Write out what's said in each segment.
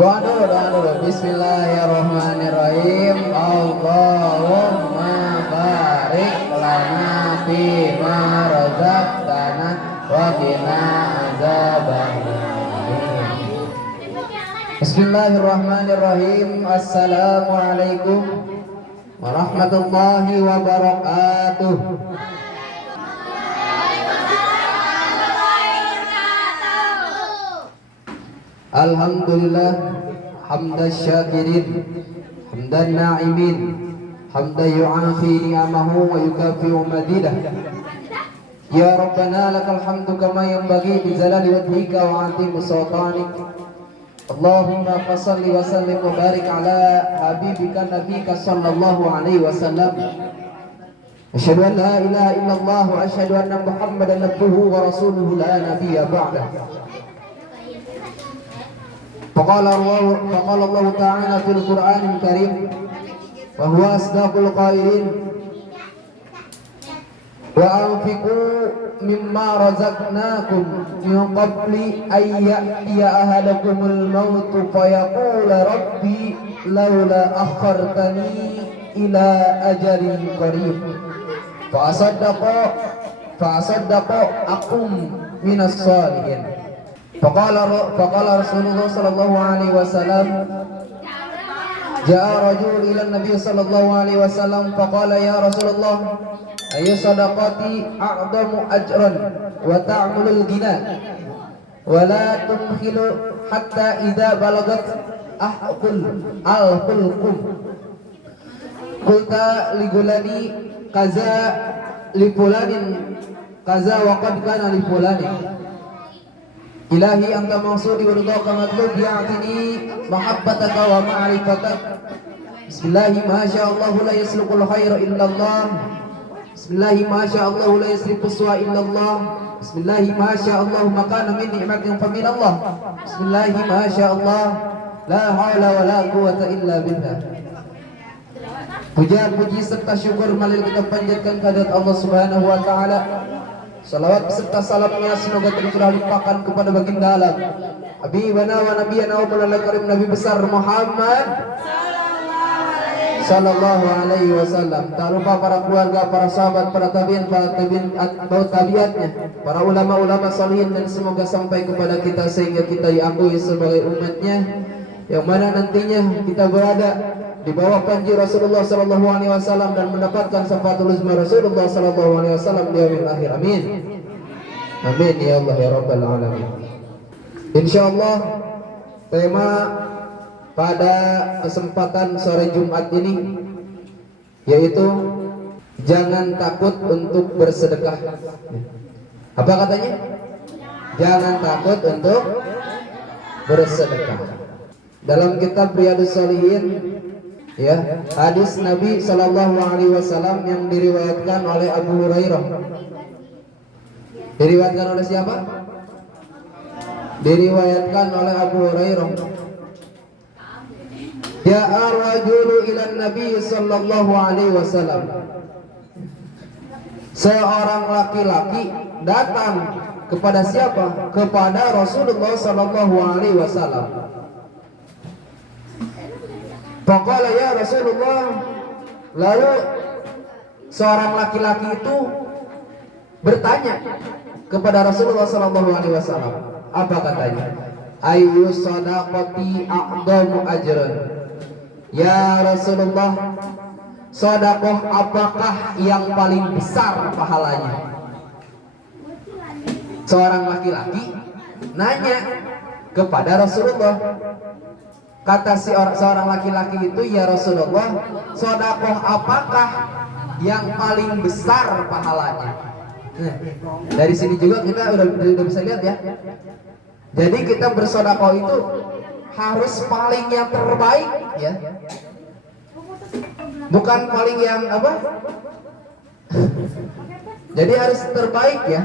Waduh, bismillahirrahmanirrahim. Allahumma barik lana fima razaqtana wa qina adzabannar. Bismillahirrahmanirrahim. Assalamualaikum warahmatullahi wabarakatuh. Alhamdulillah hamdan syakirin hamdan na'imin hamdan yu'afi ni'amahu wa yukafi'u madidah. Ya Rabbana lakal hamdu kama yanbaghi bi jalali wajhika wa 'azimi sultanik. Allahumma fassalli wa sallim wa barik ala habibika nabiyika sallallahu alaihi wasallam. Asyhadu an la ilaha illallah wa asyhadu anna Muhammadan abduhu wa rasuluhu la nabiyya ba'dah. فقال الله تعالى في القرآن الكريم وهو أصدق القائلين وأنفقوا مما رزقناكم من قبل أن يأتي أحدكم الموت فيقول ربي لولا أخرتني إلى أجل قريب فأصدق أكن من الصالحين. Faqala Rasulullah sallallahu alaihi wasallam Ja'a rajul ila Nabi sallallahu alaihi wasallam faqala ya Rasulullah ayyu sadaqati a'damu ajran wa ta'mulul ghina wa la tumkhilu hatta idza balagat al-hulqum qulta li gulani kaza li fulanin kaza wa qad kana li fulanin. Ilahi anta maksudi wa ridhaka matlub ya'tini mahabbataka wa ma'rifatak. Bismillahi ma sya Allah la yasluqul khaira illa Allah. Bismillahi ma sya Allah la yasrifu su'a illa Allah. Bismillahi ma sya Allah ma kana min ni'matin fa min Allah. Bismillahi ma sya Allah la haula wa la quwwata illa billah. Puji serta syukur malil kita panjatkan kehadirat Allah Subhanahu wa taala. Salawat beserta salamnya semoga tercurah limpahkan kepada baginda alam Habibana wa nabiyana wa maulana karim Nabi besar Muhammad sallallahu alaihi wasallam. Tak lupa para keluarga, para sahabat, para tabi'in, tabi'atnya, para ulama-ulama salihin, dan semoga sampai kepada kita sehingga kita diakui sebagai umatnya, yang mana nantinya kita berada di bawah panji Rasulullah sallallahu alaihi wasallam dan mendapatkan syafaatul uzma Rasulullah sallallahu alaihi wasallam di yaumil akhir. Amin. Amin ya Allah ya rabbal alamin. Insyaallah tema pada kesempatan sore Jumat ini yaitu jangan takut untuk bersedekah. Apa katanya? Jangan takut untuk bersedekah. Dalam kitab Riyadhus Shalihin ya, hadis Nabi sallallahu alaihi wasallam yang diriwayatkan oleh Abu Hurairah. Diriwayatkan oleh siapa? Diriwayatkan oleh Abu Hurairah. Ja'a rajulu ila Nabi sallallahu alaihi wasallam. Seorang laki-laki datang kepada siapa? Kepada Rasulullah sallallahu alaihi wasallam. Faqala ya Rasulullah. Lalu seorang laki-laki itu bertanya kepada Rasulullah sallallahu alaihi wasallam. Apa katanya? Ayyu sadaqati a'damu ajran. Ya Rasulullah, sedekah apakah yang paling besar pahalanya? Seorang laki-laki nanya kepada Rasulullah. Kata seorang laki-laki itu, ya Rasulullah, sedekah apakah yang paling besar pahalanya? Nah, dari sini juga kita udah bisa lihat ya. Jadi kita bersedekah itu harus paling yang terbaik ya. Bukan paling yang apa? Jadi harus terbaik ya.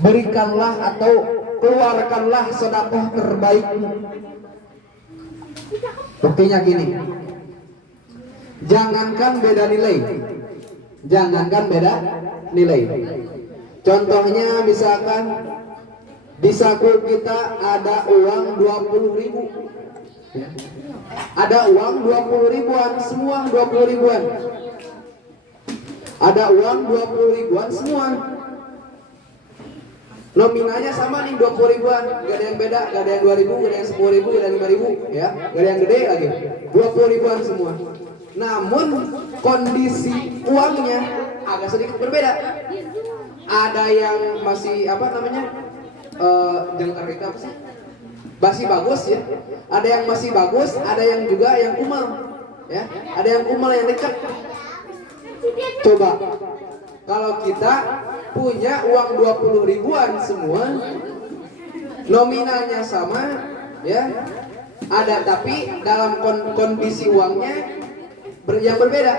Berikanlah atau keluarkanlah sedekah terbaik. Buktinya gini. Jangankan beda nilai. Jangankan beda nilai. Contohnya misalkan Di saku kita ada uang 20.000. Ya. Ada uang 20 ribuan, semua 20 ribuan. Ada uang 20 ribuan semua. Nominalnya sama nih 20 ribuan, gak ada yang beda, gak ada yang 2.000, gak ada yang 10.000, gak ada yang 5.000, ya, gak ada yang gede lagi. 20 ribuan semua. Namun kondisi uangnya agak sedikit berbeda. Ada yang masih apa namanya? Jangkar itu apa sih? Masih bagus ya. Ada yang masih bagus, ada yang juga yang kumal. Ya, ada yang kumal yang dekat. Coba kalau kita punya uang 20 ribuan semua, nominalnya sama, ya, ada tapi dalam kondisi uangnya yang berbeda,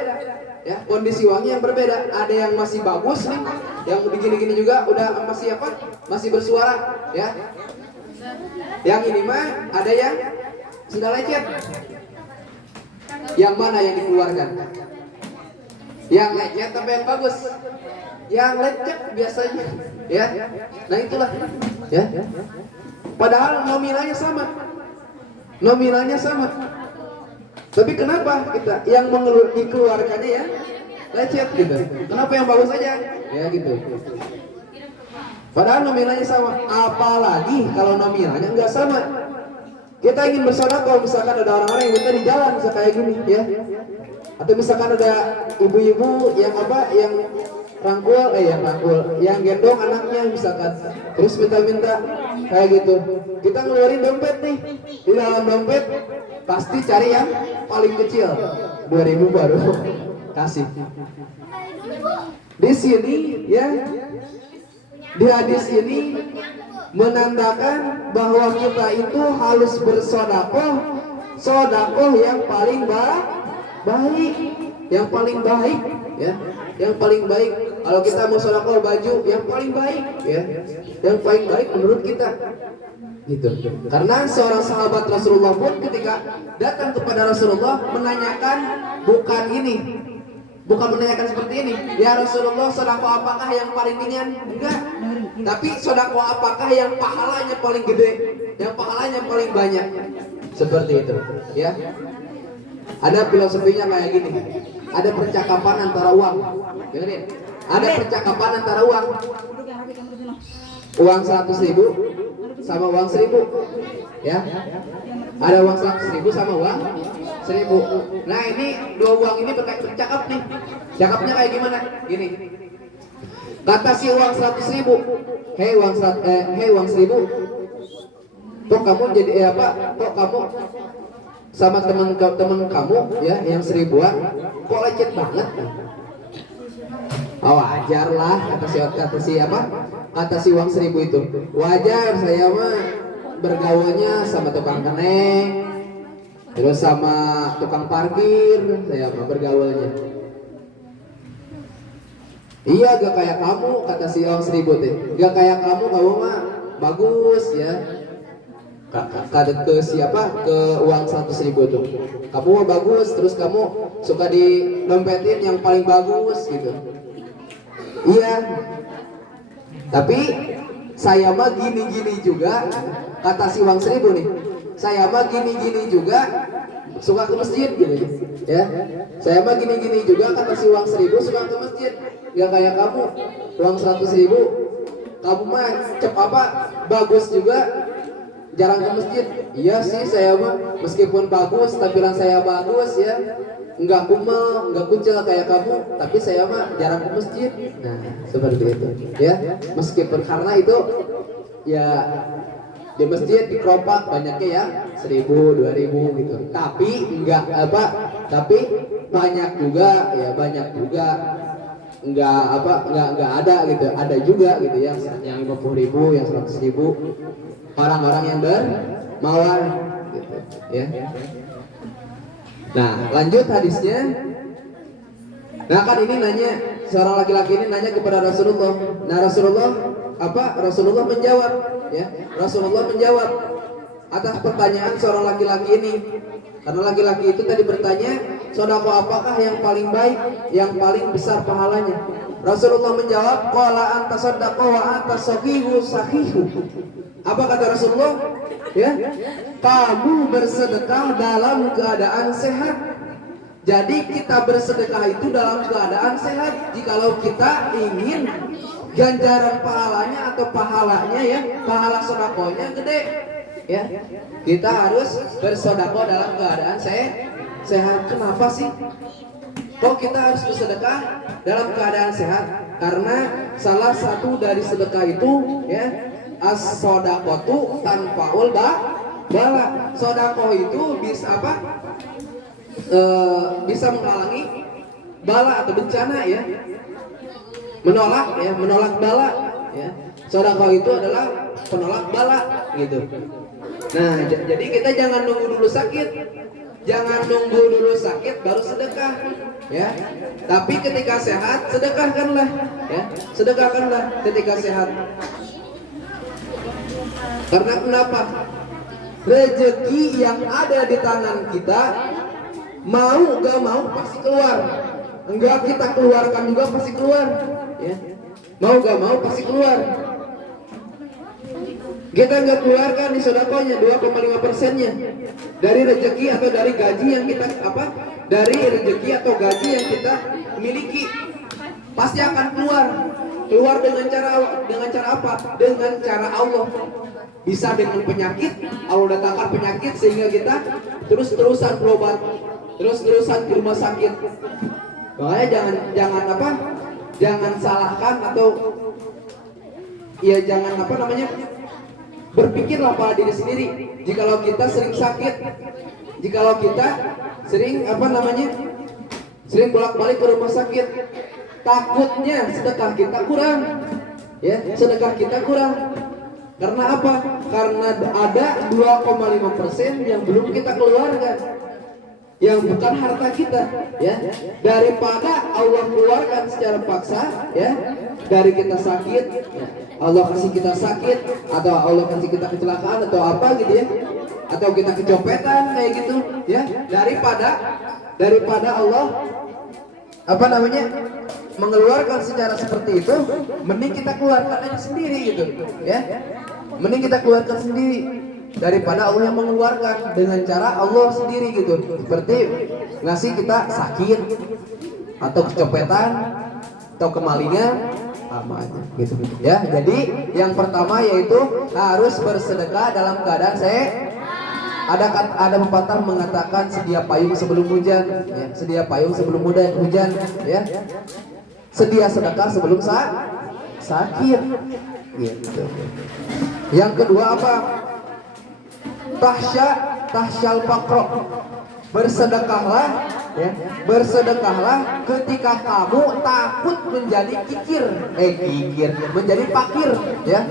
ya, kondisi uangnya yang berbeda. Ada yang masih bagus nih, yang begini-gini juga udah masih apa, masih bersuara, ya. Yang ini mah ada yang sudah lecet. Yang mana yang dikeluarkan? Yang lecet tapi yang bagus. Yang lecet biasanya, ya. Nah itulah, ya. Padahal nominalnya sama. Nominalnya sama. Tapi kenapa kita yang dikeluarkannya ya lecet gitu? Kenapa yang bagus aja? Ya gitu. Padahal nominalnya sama. Apalagi kalau nominalnya nggak sama. Kita ingin bersedekah, misalkan ada orang-orang yang minta di jalan bisa kayak gini, ya. Atau misalkan ada ibu-ibu yang apa, yang yang gendong anaknya misalkan, terus minta-minta kayak gitu. Kita ngeluarin dompet nih, di dalam dompet pasti cari yang paling kecil, 2.000 baru kasih. Di sini ya, di hadis ini menandakan bahwa kita itu harus bersedekah, sedekah yang paling baik, yang paling baik, ya, yang paling baik. Kalau kita mau sedekah baju, yang paling baik, ya, yang paling baik menurut kita, gitu. Karena seorang sahabat Rasulullah pun ketika datang kepada Rasulullah menanyakan bukan ini. Bukan menanyakan seperti ini, ya Rasulullah, sedekah apakah yang paling ringan? Enggak. Tapi sedekah apakah yang pahalanya paling gede, yang pahalanya paling banyak? Seperti itu, ya. Ada filosofinya kayak gini. Ada percakapan antara uang. Dengerin. Ada percakapan antara uang. Uang 100.000 sama uang 1.000, ya. Ada uang 100.000 sama uang 1.000. Nah ini dua uang ini bercakap nih. Cakapnya kayak gimana? Gini. Kata si uang 100.000, hei uang 1.000, toh kamu jadi apa? Toh kamu sama teman kamu ya yang 1.000-an, kok lecet banget? Oh, wajar lah kata si uang 1.000 itu. Wajar, saya mah bergaulnya sama tukang keneng, terus sama tukang parkir, saya mah bergaulnya. Iya, gak kayak kamu, kata si uang 1.000 teh. Gak kayak kamu mah bagus ya. Kata ke siapa? Ke uang 100.000 tuh. Kamu mah bagus, terus kamu suka didompetin yang paling bagus gitu. Iya. Tapi saya mah gini-gini juga, kata si uang 1.000 nih. Saya mah gini-gini juga suka ke masjid gitu, ya. Saya mah gini-gini juga, kata si uang 1.000, suka ke masjid. Gak kayak kamu, uang 100.000, kamu mah bagus juga, jarang ke masjid. Iya sih, saya mah meskipun bagus, tampilan saya bagus ya, nggak kumel, nggak kucel kayak kamu, tapi saya mah jarang ke masjid. Nah, seperti itu, ya. Meskipun karena itu, ya di masjid di keropak banyaknya ya 1.000, 2.000 gitu. Tapi tapi banyak juga ya, nggak ada gitu. Ada juga gitu ya, yang 50.000, yang 100.000, orang-orang yang dermawan gitu, ya. Nah, lanjut hadisnya. Nah, kan ini nanya, seorang laki-laki ini nanya kepada Rasulullah. Nah, Rasulullah menjawab, ya. Rasulullah menjawab atas pertanyaan seorang laki-laki ini. Karena laki-laki itu tadi bertanya, sedekah apakah yang paling baik, yang paling besar pahalanya? Rasulullah menjawab, qala anta sadaqah wa anta sahihu. Apa kata Rasulullah? Ya, kamu bersedekah dalam keadaan sehat. Jadi kita bersedekah itu dalam keadaan sehat. Jikalau kita ingin ganjaran pahalanya atau pahalanya ya, pahala sodakonya gede, ya, kita harus bersedekah dalam keadaan sehat. Kenapa sih? Kok kita harus bersedekah dalam keadaan sehat? Karena salah satu dari sedekah itu ya, as-sodaqatu tanfaul bala. Sodaqah itu bisa apa? Bisa menghalangi bala atau bencana ya. Menolak bala ya. Sodaqah itu adalah penolak bala gitu. Nah, jadi kita jangan nunggu dulu sakit. Jangan nunggu dulu sakit baru sedekah ya. Tapi ketika sehat sedekahkanlah ya. Sedekahkanlah ketika sehat. Karena kenapa? Rezeki yang ada di tangan kita mau gak mau pasti keluar. Enggak kita keluarkan juga pasti keluar ya. Mau gak mau pasti keluar. Kita nggak keluarkan di sodakonya 2,5%-nya dari rezeki atau dari gaji yang kita dari rezeki atau gaji yang kita miliki, pasti akan keluar dengan cara apa? Dengan cara Allah. Bisa dengan penyakit, Allah datangkan penyakit sehingga kita terus-terusan berobat, terus-terusan ke rumah sakit. Makanya jangan salahkan atau ya jangan berpikirlah pada diri sendiri. Jikalau kita sering sakit, jikalau kita sering sering bolak-balik ke rumah sakit, takutnya sedekah kita kurang ya, sedekah kita kurang. Karena apa? Karena ada 2,5% yang belum kita keluarkan, yang bukan harta kita ya. Daripada Allah keluarkan secara paksa ya, dari kita sakit ya, Allah kasih kita sakit, atau Allah kasih kita kecelakaan atau apa gitu ya, atau kita kecopetan kayak gitu ya, daripada Allah mengeluarkan secara seperti itu, mending kita keluarkan aja sendiri gitu ya. Mending kita keluarkan sendiri daripada Allah yang mengeluarkan dengan cara Allah sendiri gitu. Seperti ngasih kita sakit atau kecopetan atau kemalingan sama aja gitu ya. Jadi yang pertama yaitu harus bersedekah dalam keadaan ada pepatah mengatakan sedia payung sebelum hujan ya. Sedia payung sebelum hujan ya. Sedia sedekah sebelum sakit gitu. Yang kedua apa? Tahsyal faqra. Bersedekahlah ya, bersedekahlah ketika kamu takut menjadi menjadi fakir ya.